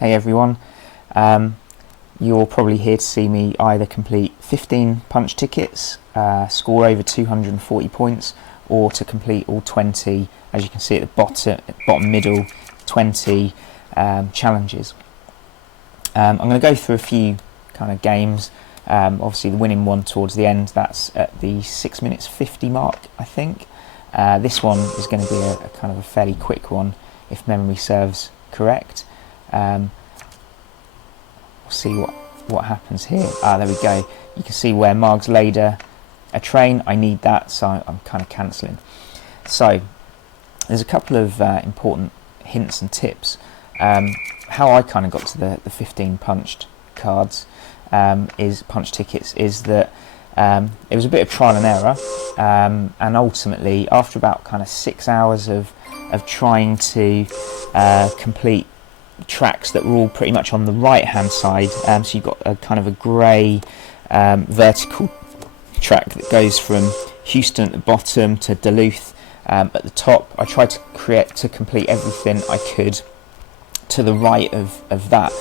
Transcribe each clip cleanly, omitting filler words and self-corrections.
Hey everyone, you're probably here to see me either complete 15 punch tickets, score over 240 points, or to complete all 20, as you can see at the bottom middle, 20 challenges. I'm going to go through a few kind of games. Obviously the winning one towards the end, that's at the 6 minutes 50 mark, I think. This one is going to be a kind of a fairly quick one, if memory serves correct. We'll see what happens here. There we go. You can see where Marg's laid a train. I need that, so I'm kind of cancelling. So there's a couple of important hints and tips. How I kind of got to the 15 punched cards punch tickets is that it was a bit of trial and error, and ultimately after about kind of 6 hours of trying to complete tracks that were all pretty much on the right hand side, so you've got a kind of a grey vertical track that goes from Houston at the bottom to Duluth at the top. I tried to complete everything I could to the right of that.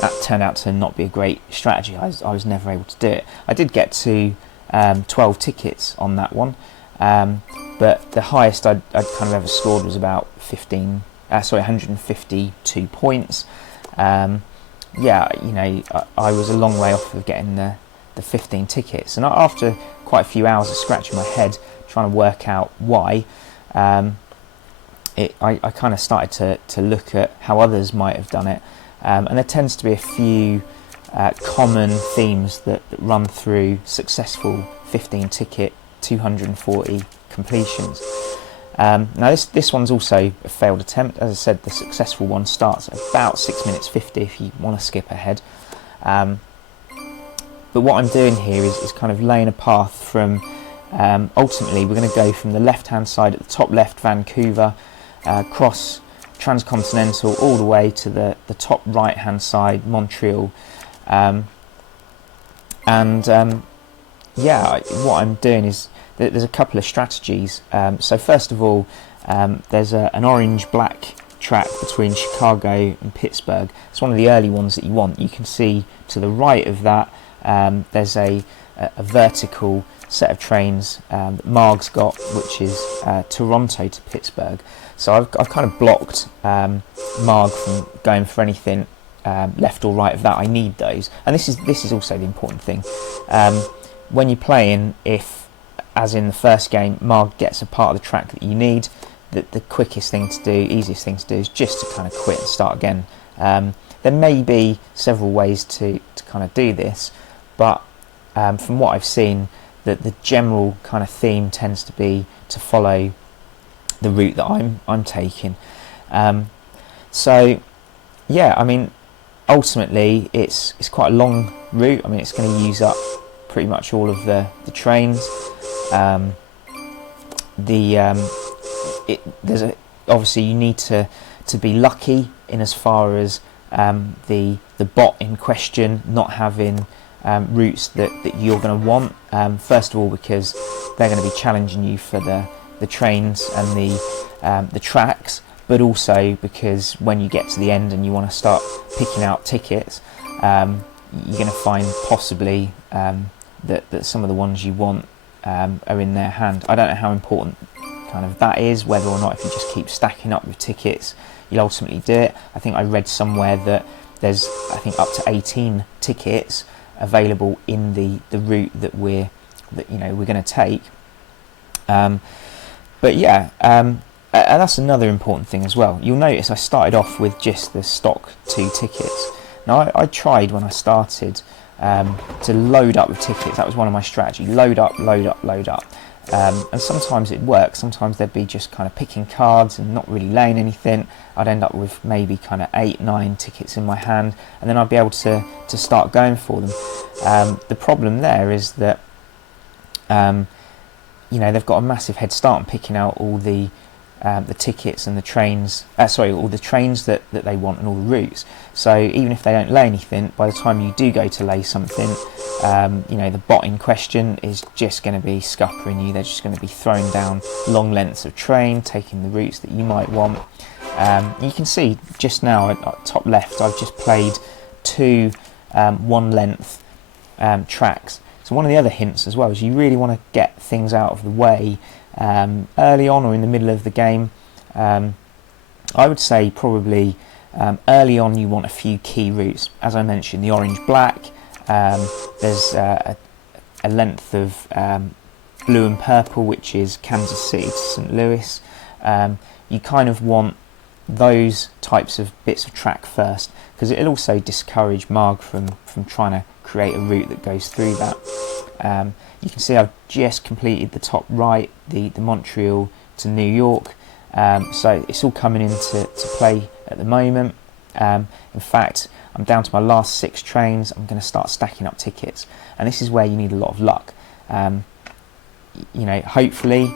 That turned out to not be a great strategy. I was never able to do it. I did get to 12 tickets on that one, but the highest I'd kind of ever scored was about 152 points. Yeah, you know, I was a long way off of getting the 15 tickets, and after quite a few hours of scratching my head trying to work out why, I kind of started to look at how others might have done it, and there tends to be a few common themes that run through successful 15 ticket 240 completions. Now this one's also a failed attempt. As I said, the successful one starts at about 6 minutes 50 if you want to skip ahead. But what I'm doing here is kind of laying a path from, ultimately we're going to go from the left hand side at the top left, Vancouver, across Transcontinental all the way to the top right hand side, Montreal. Yeah, what I'm doing is there's a couple of strategies. So first of all, there's an orange-black track between Chicago and Pittsburgh. It's one of the early ones that you want. You can see to the right of that there's a vertical set of trains that Marg's got, which is Toronto to Pittsburgh. So I've kind of blocked Marg from going for anything left or right of that. I need those, and this is also the important thing. When you're playing, if, as in the first game, Marg gets a part of the track that you need, the quickest thing to do, easiest thing to do is just to kind of quit and start again. There may be several ways to kind of do this, but from what I've seen, the general kind of theme tends to be to follow the route that I'm taking. So yeah, I mean, ultimately it's quite a long route. I mean, it's going to use up pretty much all of the trains. Obviously you need to be lucky in as far as the bot in question not having routes that you're going to want. First of all, because they're going to be challenging you for the trains and the tracks, but also because when you get to the end and you want to start picking out tickets, you're going to find possibly that some of the ones you want are in their hand. I don't know how important kind of that is, whether or not if you just keep stacking up with tickets you'll ultimately do it. I think I read somewhere that there's, I think, up to 18 tickets available in the route that we're going to take. But yeah, and that's another important thing as well. You'll notice I started off with just the stock 2 tickets. Now I tried when I started to load up with tickets. That was one of my strategies: load up. And sometimes it works. Sometimes there'd be just kind of picking cards and not really laying anything. I'd end up with maybe kind of 8-9 tickets in my hand, and then I'd be able to start going for them. The problem there is that they've got a massive head start on picking out all the tickets and the trains, all the trains that they want and all the routes. So even if they don't lay anything, by the time you do go to lay something, the bot in question is just going to be scuppering you. They're just going to be throwing down long lengths of train, taking the routes that you might want. You can see just now at top left I've just played two one length tracks. So one of the other hints as well is you really want to get things out of the way early on or in the middle of the game. I would say probably early on you want a few key routes. As I mentioned, the orange-black, there's a length of blue and purple, which is Kansas City to St. Louis. You kind of want those types of bits of track first, because it'll also discourage Marg from trying to create a route that goes through that. You can see I've just completed the top right, the Montreal to New York, so it's all coming into play at the moment. In fact, I'm down to my last 6 trains. I'm going to start stacking up tickets, and this is where you need a lot of luck. Hopefully,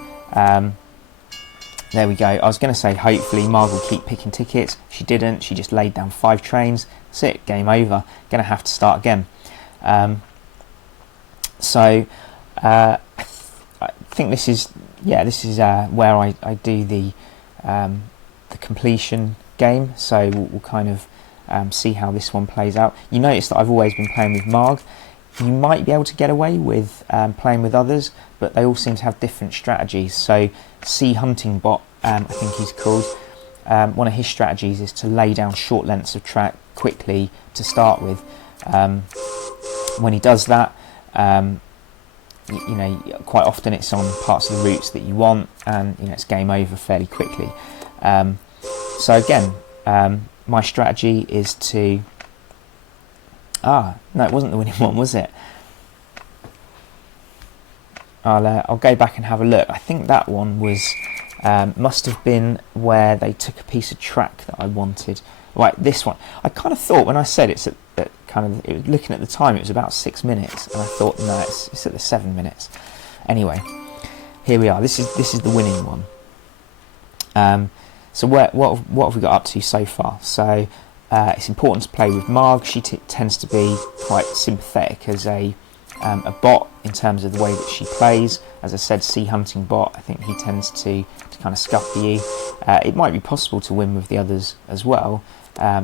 there we go. I was going to say hopefully Marg will keep picking tickets. She didn't. She just laid down 5 trains. That's it. Game over. Going to have to start again. I think this is where I do the completion game. So we'll kind of see how this one plays out. You notice that I've always been playing with Marg. You might be able to get away with playing with others, but they all seem to have different strategies. So Sea Hunting Bot, I think he's called, one of his strategies is to lay down short lengths of track quickly to start with. When he does that, quite often it's on parts of the routes that you want, and it's game over fairly quickly. So again, my strategy is to... no, it wasn't the winning one, was it? I'll go back and have a look. I think that one was must have been where they took a piece of track that I wanted. Right, this one. I kind of thought when I said it was looking at the time, it was about 6 minutes, and I thought no, it's at the 7 minutes. Anyway, here we are. This is the winning one. So what have we got up to so far? So it's important to play with Marg. She tends to be quite sympathetic as a bot in terms of the way that she plays. As I said, Sea Hunting Bot, I think he tends to kind of scupper you. It might be possible to win with the others as well,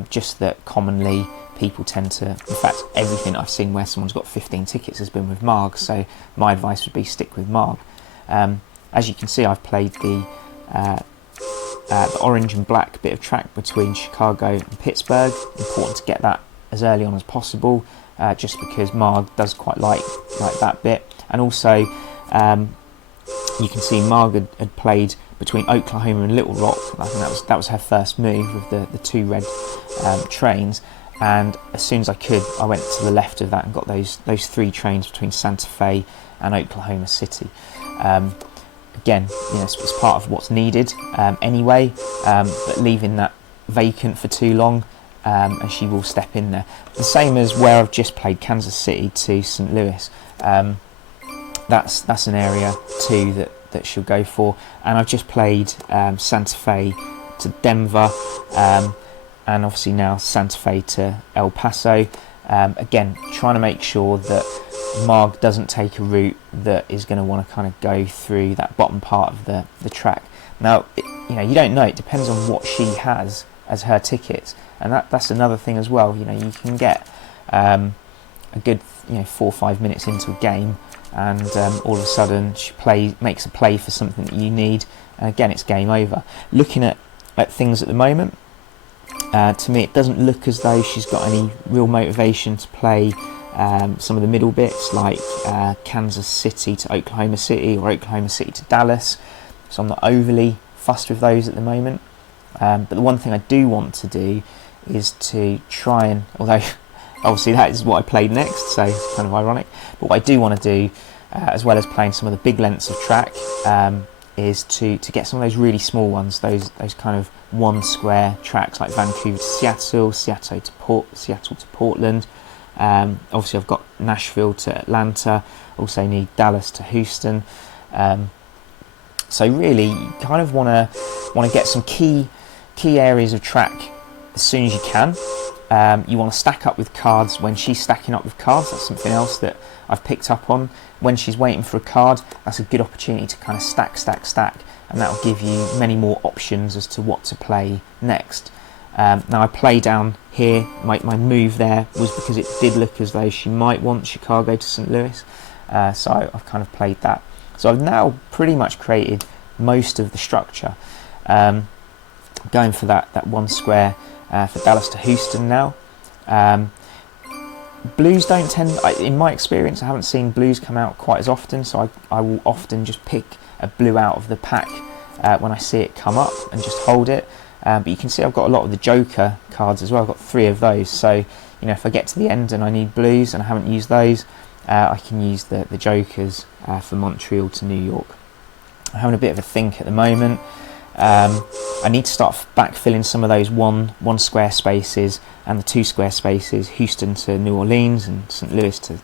just that commonly people tend to... In fact, everything I've seen where someone's got 15 tickets has been with Marg, so my advice would be stick with Marg. As you can see, I've played the orange and black bit of track between Chicago and Pittsburgh. Important to get that as early on as possible, just because Marg does quite like that bit. And also, you can see Marg had played between Oklahoma and Little Rock. I think that was her first move with the 2 red trains. And as soon as I could, I went to the left of that and got those 3 trains between Santa Fe and Oklahoma City. Again, it's part of what's needed anyway, but leaving that vacant for too long, and she will step in there. The same as where I've just played Kansas City to St. Louis. That's an area too that she'll go for. And I've just played Santa Fe to Denver, and obviously now Santa Fe to El Paso. Again, trying to make sure that Marg doesn't take a route that is going to want to kind of go through that bottom part of the track. Now, you don't know. It depends on what she has as her tickets, and that's another thing as well. You can get a good 4 or 5 minutes into a game, and all of a sudden she makes a play for something that you need, and again it's game over. Looking at things at the moment, to me it doesn't look as though she's got any real motivation to play some of the middle bits, like Kansas City to Oklahoma City or Oklahoma City to Dallas. So I'm not overly fussed with those at the moment. But the one thing I do want to do is to try and, although obviously that is what I played next, so it's kind of ironic, but what I do want to do, as well as playing some of the big lengths of track, is to get some of those really small ones, those kind of 1 square tracks like Vancouver to Seattle, Seattle to Portland. Obviously I've got Nashville to Atlanta, also need Dallas to Houston. So really you kind of want to get some key areas of track as soon as you can, You want to stack up with cards when she's stacking up with cards. That's something else that I've picked up on. When she's waiting for a card, that's a good opportunity to kind of stack, and that will give you many more options as to what to play next. Now I play down here, my move there was because it did look as though she might want Chicago to St. Louis, so I've kind of played that. So I've now pretty much created most of the structure. Going for that one square for Dallas to Houston now. Blues don't tend, in my experience, I haven't seen blues come out quite as often, so I will often just pick a blue out of the pack when I see it come up and just hold it. But you can see I've got a lot of the Joker cards as well. I've got 3 of those, so if I get to the end and I need blues and I haven't used those, I can use the Jokers for Montreal to New York. I'm having a bit of a think at the moment. I need to start backfilling some of those one square spaces and the 2 square spaces, Houston to New Orleans and St. Louis to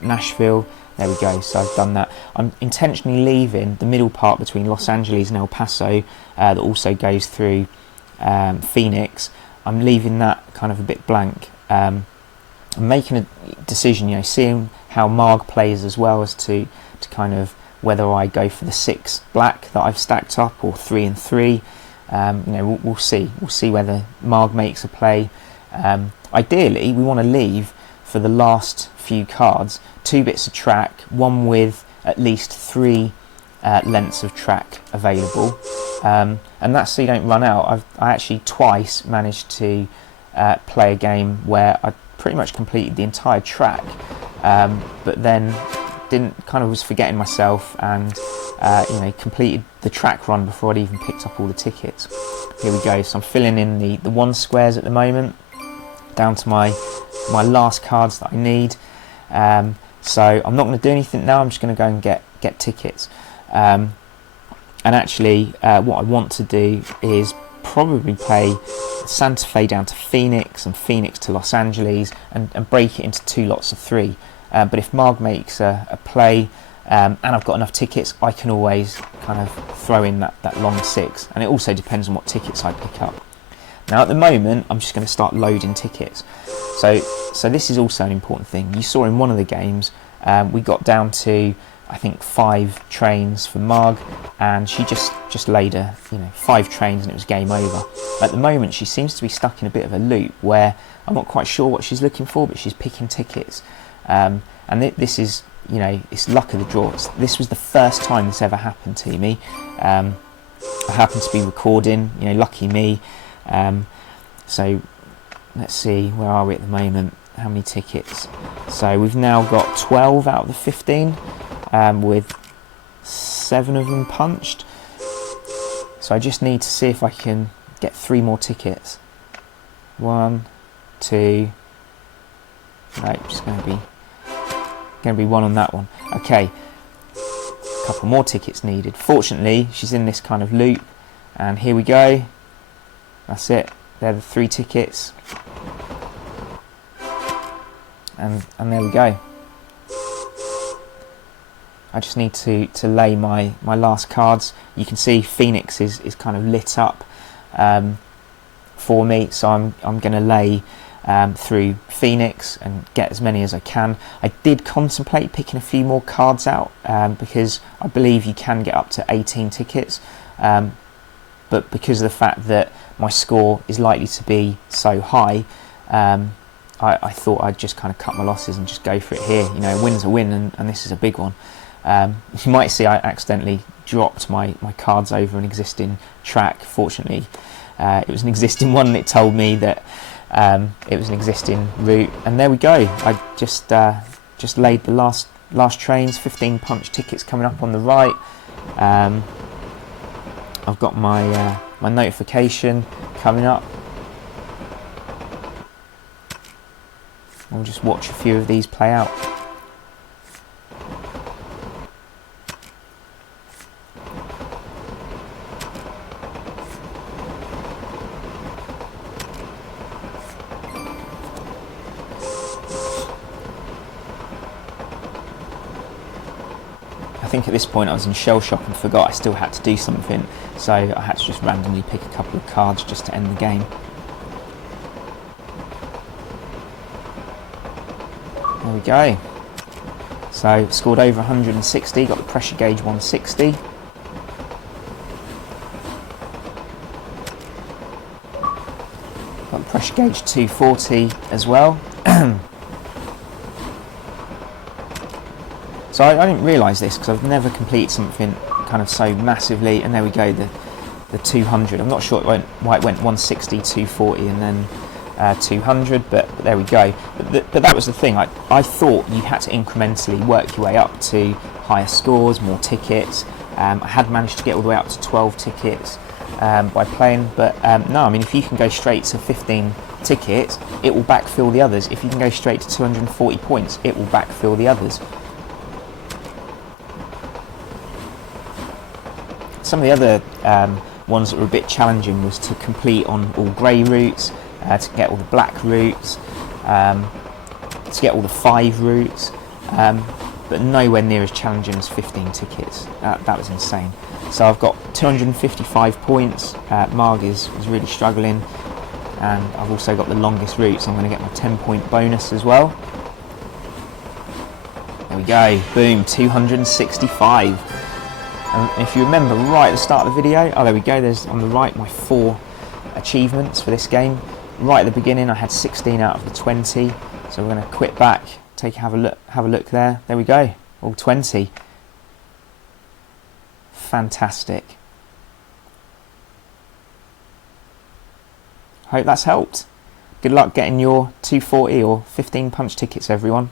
Nashville. There we go, so I've done that. I'm intentionally leaving the middle part between Los Angeles and El Paso that also goes through Phoenix. I'm leaving that kind of a bit blank. I'm making a decision, seeing how Marg plays as well as to kind of whether I go for the 6 black that I've stacked up or 3 and 3. We'll see. We'll see whether Marg makes a play. Ideally, we want to leave for the last few cards 2 bits of track, one with at least 3 lengths of track available, and that's so you don't run out. I actually twice managed to play a game where I pretty much completed the entire track, but then was forgetting myself and completed the track run before I'd even picked up all the tickets. Here we go. So I'm filling in the 1 squares at the moment, down to my last cards that I need. So I'm not going to do anything now. I'm just going to go and get tickets. And actually, what I want to do is probably play Santa Fe down to Phoenix and Phoenix to Los Angeles and break it into 2 lots of 3. But if Marg makes a play and I've got enough tickets, I can always kind of throw in that long 6. And it also depends on what tickets I pick up. Now at the moment, I'm just going to start loading tickets. So this is also an important thing. You saw in one of the games, we got down to, I think, 5 trains for Marg, and she just laid 5 trains and it was game over. At the moment, she seems to be stuck in a bit of a loop where I'm not quite sure what she's looking for, but she's picking tickets. And this is, it's luck of the draw. This was the first time this ever happened to me. I happened to be recording, lucky me. So let's see, where are we at the moment? How many tickets? So we've now got 12 out of the 15, with 7 of them punched. So I just need to see if I can get 3 more tickets. 1, 2. Right, just going to be 1 on that one. Okay, a couple more tickets needed. Fortunately, she's in this kind of loop, and here we go. That's it. They're the 3 tickets, and there we go. I just need to lay my last cards. You can see Phoenix is kind of lit up for me, so I'm going to lay through Phoenix and get as many as I can. I did contemplate picking a few more cards out because I believe you can get up to 18 tickets, but because of the fact that my score is likely to be so high, I thought I'd just kind of cut my losses and just go for it here. A win's a win, and this is a big one. You might see I accidentally dropped my cards over an existing track. Fortunately, it was an existing one, and it told me that it was an existing route. And there we go. I just laid the last trains. 15 punch tickets coming up on the right. I've got my notification coming up. We'll just watch a few of these play out. I think at this point I was in shell shock and forgot I still had to do something, so I had to just randomly pick a couple of cards just to end the game. There we go. So scored over 160, got the pressure gauge 160. Got the pressure gauge 240 as well. So I didn't realise this because I've never completed something kind of so massively, and there we go, the 200. I'm not sure why it went 160, 240 and then 200, but there we go. But that was the thing, I thought you had to incrementally work your way up to higher scores, more tickets. I had managed to get all the way up to 12 tickets by playing, but no, I mean, if you can go straight to 15 tickets, it will backfill the others. If you can go straight to 240 points, it will backfill the others. Some of the other ones that were a bit challenging was to complete on all grey routes, to get all the black routes, to get all the 5 routes, but nowhere near as challenging as 15 tickets. That was insane. So I've got 255 points. Marg is really struggling, and I've also got the longest route, so I'm going to get my 10-point bonus as well. There we go, boom, 265. And if you remember right at the start of the video, there we go, there's on the right my 4 achievements for this game. Right at the beginning I had 16 out of the 20, so we're going to quit back, have a look there. There we go, all 20. Fantastic. Hope that's helped. Good luck getting your 240 or 15 punch tickets, everyone.